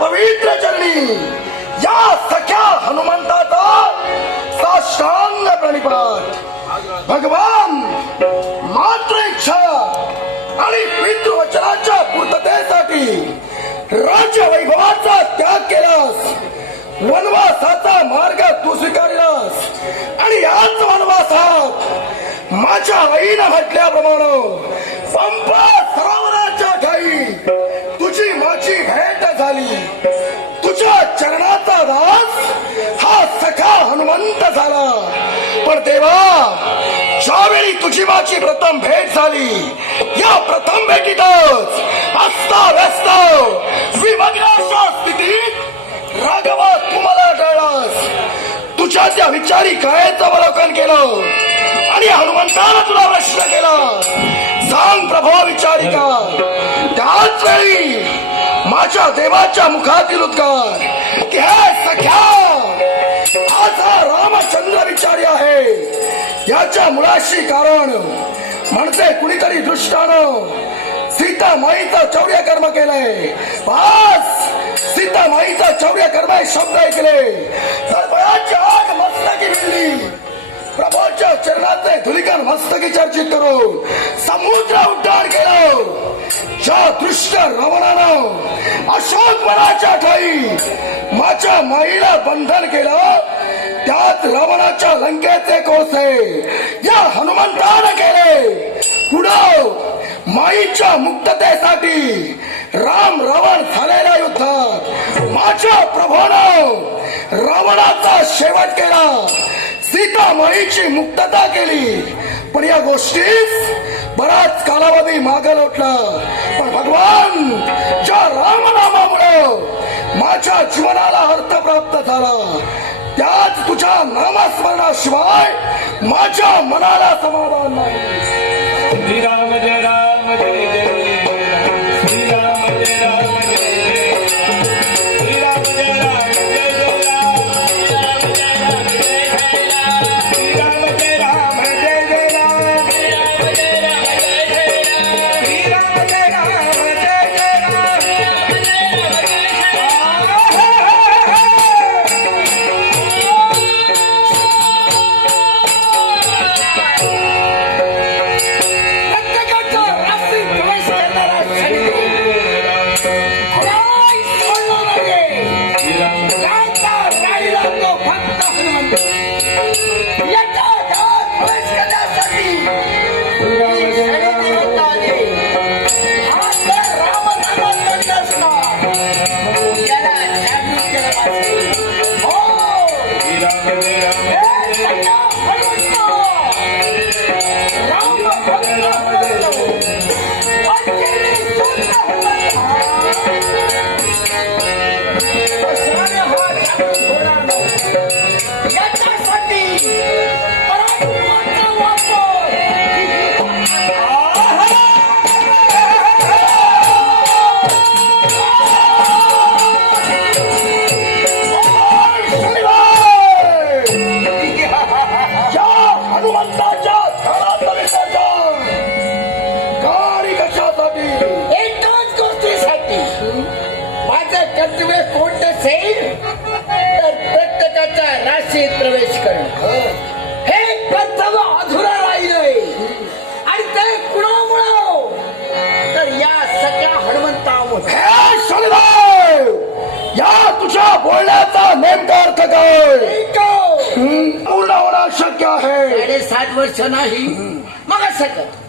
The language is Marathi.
पवित्र चरणी या सख्या हनुमंताचा साष्टांग प्रणिपात। भगवान मात्र इच्छा आणि पितृवचनाच्या पूर्ततेसाठी राज्य वैभवाचा त्याग केलास, वनवासाचा मार्ग तू स्वीकारलास आणि याच वनवासात माझ्या आईनं म्हटल्याप्रमाणे पंपा सरोवराच्या ठाई तुझी माझी भेट झाली। तुझ्या चरणाचा दास हा सखा हनुमंत झाला। पण देवा, ज्यावेळी तुझी माझी प्रथम भेट झाली, या प्रथम भेटीतच अस्ताव्यस्त विमग्नाच्या स्थितीत राघवा तुम्हाला आढळलास। तुझ्या त्या विचारी कायेचं अवलोकन केलं आणि हनुमंतानं तुला प्रश्न केला, सांग प्रभो विचारिका। त्याच वेळी माझ्या देवाच्या मुखातील उद्गार की हे सख्या, आज हा रामचंद्र विचारी आहे, याच्या मुळाशी कारण म्हणजे कुणीतरी दृष्टानं सीतामाईचं चौर्य कर्म केलंय। आज सीतामाईचं चौर्य कर्म शब्द ऐकले तर बळाची आग मस्तकी भिडली। प्रभूच्या चरणाचे धुलिकन मस्तकी चर्चित करून समुद्र उड्डाण केलं। ज्या दृष्ट रावणानं अशोक वनाच्या ठाई माझ्या माईला बंधन केलं, त्यात रावणाच्या लंकेचे कोळसे या हनुमंतानं केले। पुढं माईच्या मुक्ततेसाठी राम रावण झालेल्या युद्धात माझ्या प्रभूनं रावणाचा शेवट केला, सीतामाईची मुक्तता केली। पण या गोष्टीस बराच कालावधी मागे लोटला। पण भगवान, ज्या रामनामामुळे माझ्या जीवनाला अर्थ प्राप्त झाला, त्याच तुझ्या नामस्मरणाशिवाय माझ्या मनाला समाधान नाही। श्री राम जय राम जय जय, श्री राम जय राम जय जय, श्री राम जय राम जय जय राम, श्री राम जय राम याच्या गावात प्रवेश करण्यासाठी शनिदेवता आले. हा तर रामनामाचा दिवस का? याला जागृत केलं पाहिजे. हो श्रीराम जय राम हे सख्या हनुमंत, राम भक्त हनुमंत, अखेरी शुद्ध हनुमंत. कशाने हा जागृत होणार नाही? याच्यासाठी पराक्रमाचा वापर. या हनुमंताच्या धरातरीच्या गाडी कशासाठी? एकाच गोष्टीसाठी. माझं कर्तव्य कोणतं असेल तर प्रत्येकाच्या राशीत प्रवेश करणं. हे कर्तव्य अधुरा राहिलंय आणि ते कुणामुळं? तर या सगळ्या हनुमंतामुळे. हे शनिदेव, या तुझ्या बोलण्याचा नेमका अर्थ काय? पूर्ण होणं शक्य आहे. 7.5 वर्ष नाही मग सकत